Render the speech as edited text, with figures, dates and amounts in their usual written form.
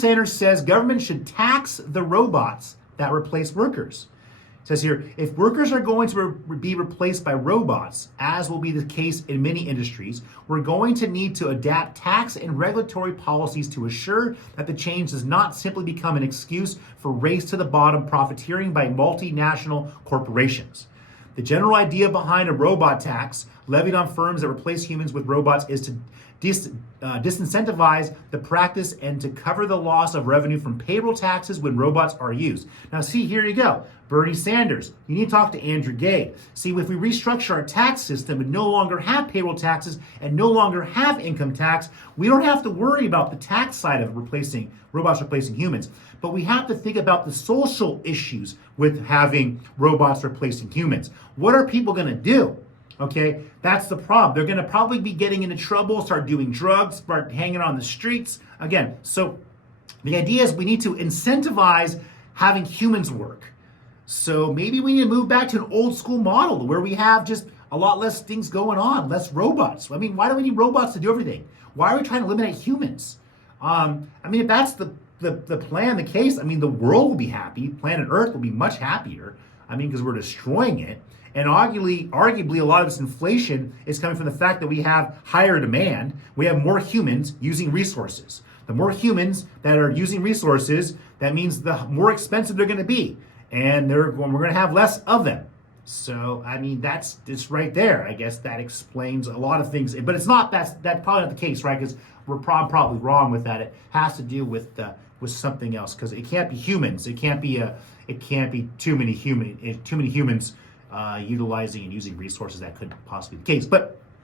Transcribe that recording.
Sanders says government should tax the robots that replace workers. It says here, if workers are going to be replaced by robots, as will be the case in many industries, we're going to need to adapt tax and regulatory policies to assure that the change does not simply become an excuse for race to the bottom profiteering by multinational corporations. The general idea behind a robot tax levied on firms that replace humans with robots is to disincentivize the practice and to cover the loss of revenue from payroll taxes when robots are used. Now, see, here you go. Bernie Sanders, you need to talk to Andrew Gay. See, if we restructure our tax system and no longer have payroll taxes and no longer have income tax, we don't have to worry about the tax side of robots replacing humans. But we have to think about the social issues with having robots replacing humans. What are people going to do? Okay, that's the problem. They're going to probably be getting into trouble, start doing drugs, start hanging on the streets. Again, so the idea is we need to incentivize having humans work. So maybe we need to move back to an old school model where we have just a lot less things going on, less robots. I mean, why do we need robots to do everything? Why are we trying to eliminate humans? I mean, if that's the plan, the case, I mean, the world will be happy. Planet Earth will be much happier. I mean, because we're destroying it. And arguably, a lot of this inflation is coming from the fact that we have higher demand. We have more humans using resources. The more humans that are using resources, that means the more expensive they're going to be. And we're going to have less of them. So, I mean, it's right there. I guess that explains a lot of things. But it's not, that's probably not the case, right? Because we're probably wrong with that. It has to do with something else. Because it can't be humans. It can't be too many humans utilizing and using resources. That could possibly be the case. But